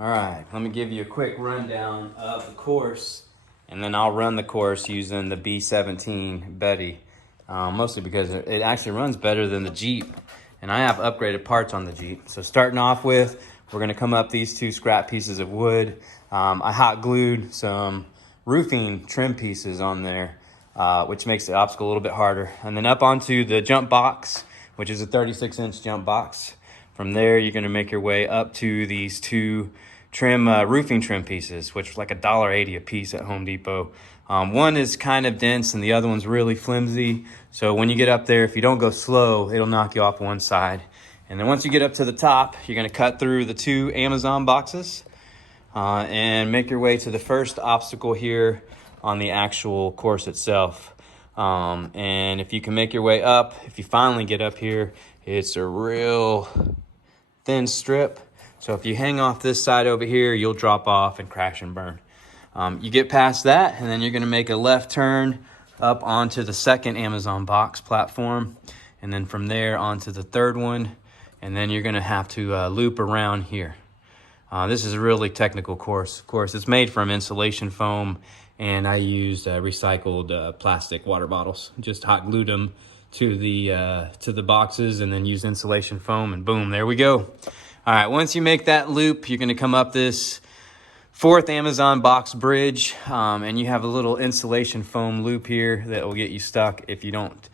All right, let me give you a quick rundown of the course, and then I'll run the course using the B-17 Betty, mostly because it actually runs better than the Jeep, and I have upgraded parts on the Jeep. So starting off with, we're gonna come up these two scrap pieces of wood. I hot glued some roofing trim pieces on there, which makes the obstacle a little bit harder. And then up onto the jump box, which is a 36-inch jump box. From there, you're gonna make your way up to these two roofing trim pieces, which are like $1.80 a piece at Home Depot. One is kind of dense and the other one's really flimsy. So when you get up there, if you don't go slow, it'll knock you off one side. And then once you get up to the top, you're gonna cut through the two Amazon boxes and make your way to the first obstacle here on the actual course itself. And if you can make your way up, if you finally get up here, it's a real thin strip. So if you hang off this side over here, you'll drop off and crash and burn. You get past that, and then you're gonna make a left turn up onto the second Amazon box platform, and then from there onto the third one, and then you're gonna have to loop around here. This is a really technical course. Of course, it's made from insulation foam, and I used recycled plastic water bottles. Just hot glued them to the boxes, and then used insulation foam, and boom, there we go. All right, once you make that loop, you're gonna come up this fourth Amazon box bridge, and you have a little insulation foam loop here that will get you stuck if you don't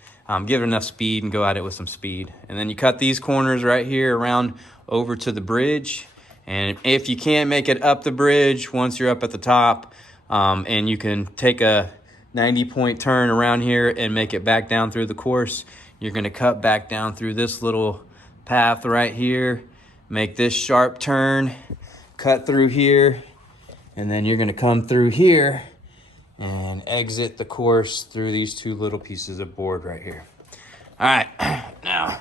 give it enough speed and go at it with some speed. And then you cut these corners right here around over to the bridge. And if you can't make it up the bridge, once you're up at the top, and you can take a 90-point turn around here and make it back down through the course, you're gonna cut back down through this little path right here, make this sharp turn, cut through here, and then you're gonna come through here and exit the course through these two little pieces of board right here. All right, now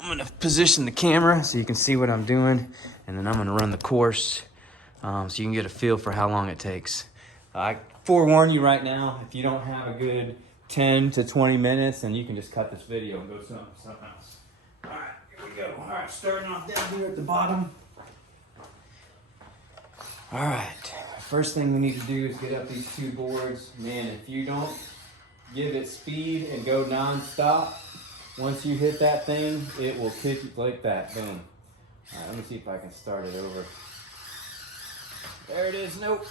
I'm gonna position the camera so you can see what I'm doing, and then I'm gonna run the course so you can get a feel for how long it takes. I forewarn you right now, if you don't have a good 10 to 20 minutes, then you can just cut this video and go something else. All right, here we go. All right, starting off down here at the bottom. All right, first thing we need to do is get up these two boards. Man, if you don't give it speed and go non-stop, once you hit that thing, it will kick you like that, boom. All right, let me see if I can start it over. There it is, nope.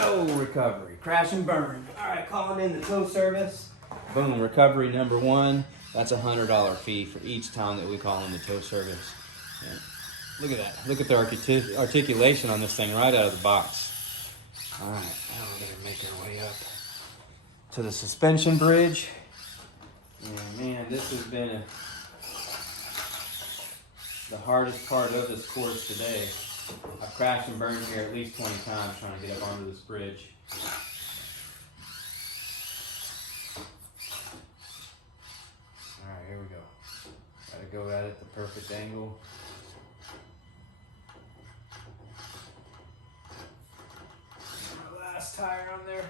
No recovery, crash and burn. All right, calling in the tow service. Boom, recovery number one. That's a $100 fee for each time that we call in the tow service. Yeah. Look at that. Look at the articulation on this thing right out of the box. All right, now we're gonna make our way up to the suspension bridge. And man, this has been the hardest part of this course today. I've crashed and burned here at least 20 times trying to get up onto this bridge. All right, here we go. Gotta go at it the perfect angle. My last tire on there.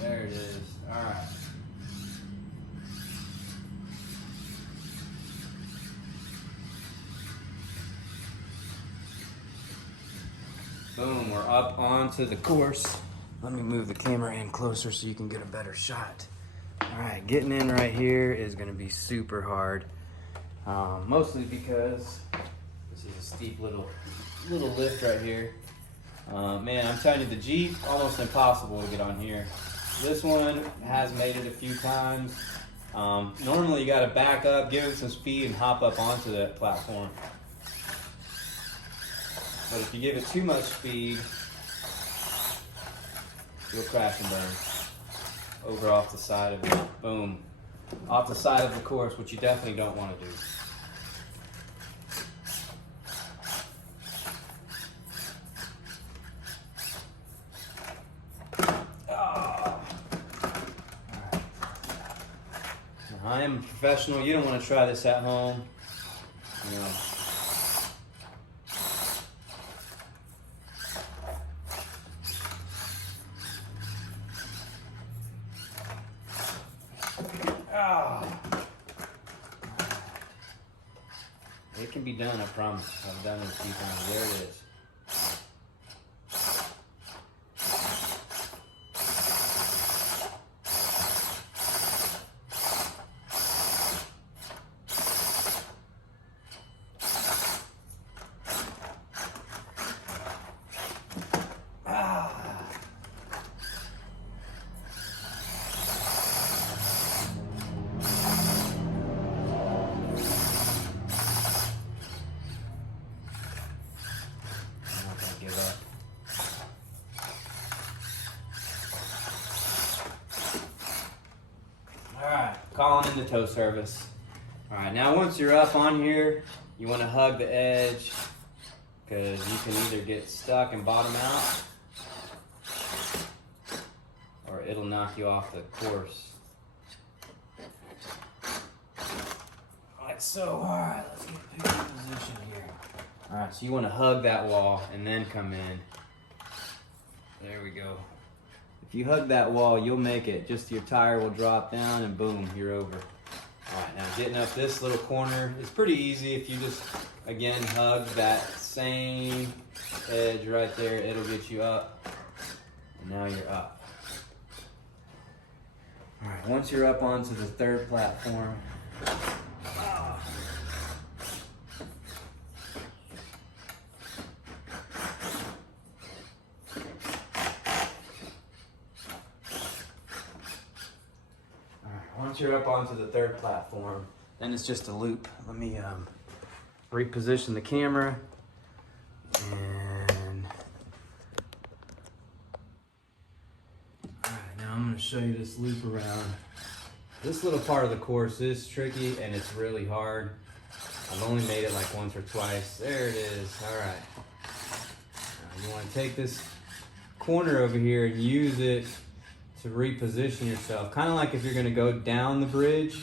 There it is. All right. Boom, we're up onto the course. Let me move the camera in closer so you can get a better shot. All right, getting in right here is gonna be super hard. Mostly because this is a steep little lift right here. Man, I'm telling you, the Jeep, almost impossible to get on here. This one has made it a few times. Normally you gotta back up, give it some speed, and hop up onto that platform. But if you give it too much speed, you'll crash and burn. Over off the side of it, boom. Off the side of the course, which you definitely don't want to do. I am a professional. You don't want to try this at home. You know. Oh. It can be done, I promise. I've done it a few times. There it is. Calling in the tow service. All right, now once you're up on here, you want to hug the edge because you can either get stuck and bottom out or it'll knock you off the course. Like so. All right, let's get a good position here. All right, so you want to hug that wall and then come in. There we go. If you hug that wall, you'll make it. Just your tire will drop down and boom, you're over. All right, now getting up this little corner is pretty easy. If you just, again, hug that same edge right there, it'll get you up. And now you're up. All right, once you're up onto the third platform, once you're up onto the third platform, then it's just a loop. Let me reposition the camera. And all right, now I'm going to show you this loop around. This little part of the course is tricky and it's really hard. I've only made it like once or twice. There it is. All right. Now you want to take this corner over here and use it to reposition yourself, kind of like if you're going to go down the bridge,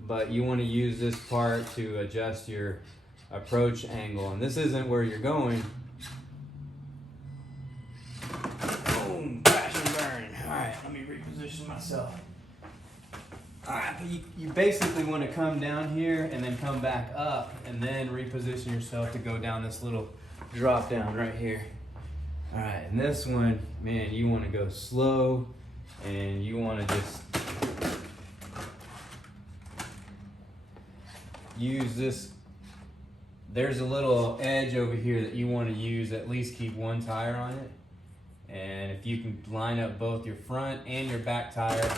but you want to use this part to adjust your approach angle. And this isn't where you're going. Boom, crash and burn. All right, let me reposition myself. All right, but you basically want to come down here and then come back up and then reposition yourself to go down this little drop down right here. All right, and this one, man, you want to go slow and you want to just use this. There's a little edge over here that you want to use, at least keep one tire on it. And if you can line up both your front and your back tire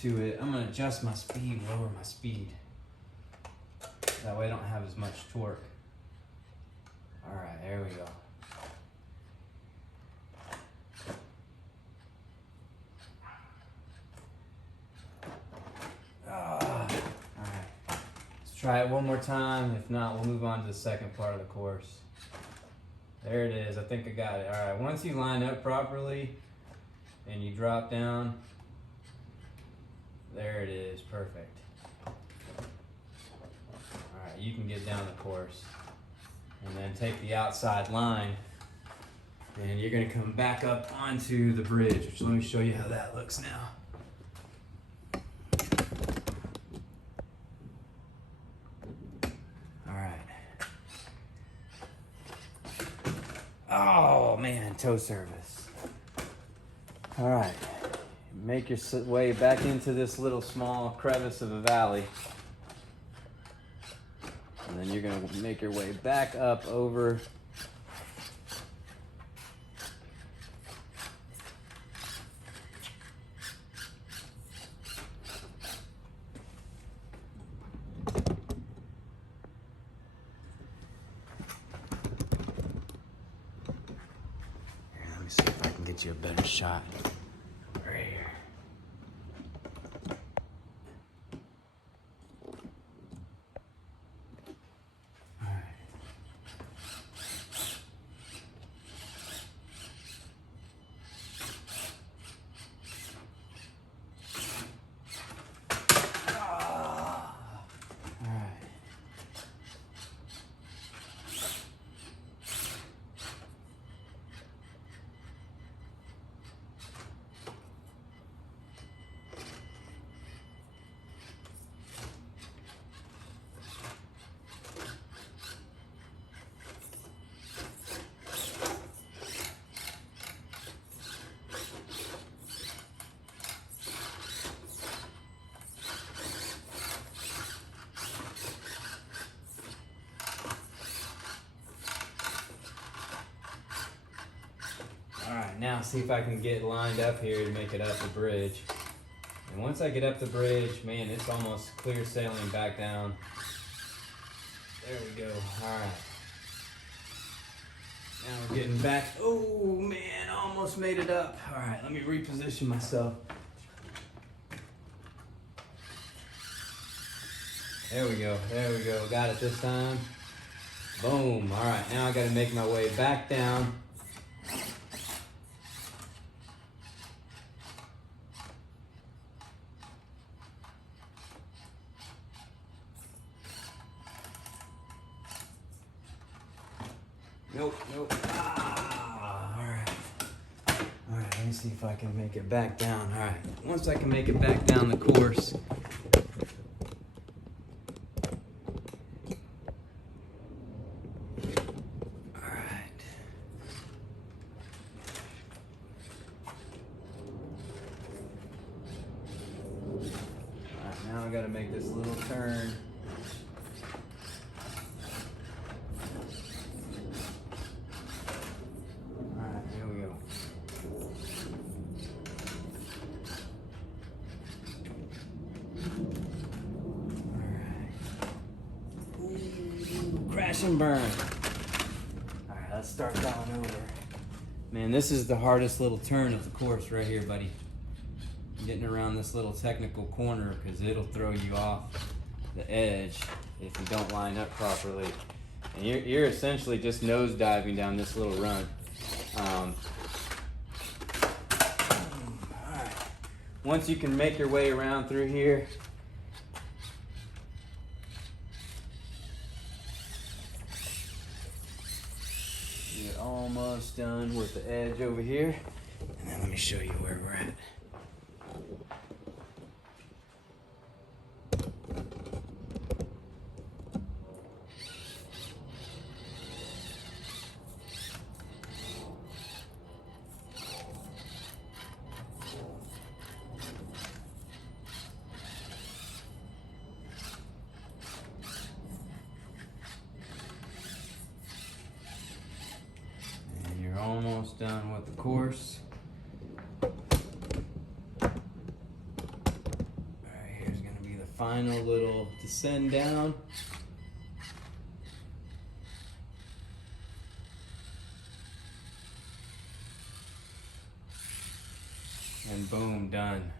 to it, I'm going to adjust my speed, lower my speed. That way I don't have as much torque. All right, there we go. Try it one more time. If not, we'll move on to the second part of the course. There it is. I think I got it. All right. Once you line up properly and you drop down, there it is. Perfect. All right. You can get down the course and then take the outside line and you're going to come back up onto the bridge, which let me show you how that looks now. Oh man, tow service. All right, make your way back into this little small crevice of a valley. And then you're gonna make your way back up over get you a better shot right here. All right. All right. now see if I can get lined up here to make it up the bridge. And once I get up the bridge, man, it's almost clear sailing back down. There we go. All right. Now we're getting back. Oh man, almost made it up. All right, let me reposition myself. There we go. There we go. Got it this time. Boom. All right, now I got to make my way back down. Nope, nope. Ah, all right. All right, let me see if I can make it back down. All right, once I can make it back down the course. All right. All right, now I got to make this little turn. Crash and burn. All right, let's start that one over. Man, this is the hardest little turn of the course right here, buddy. Getting around this little technical corner because it'll throw you off the edge if you don't line up properly. And you're essentially just nose diving down this little run. All right. Once you can make your way around through here, you're almost done with the edge over here. And then let me show you where we're at. Almost done with the course. All right, here's going to be the final little descend down. And boom, done.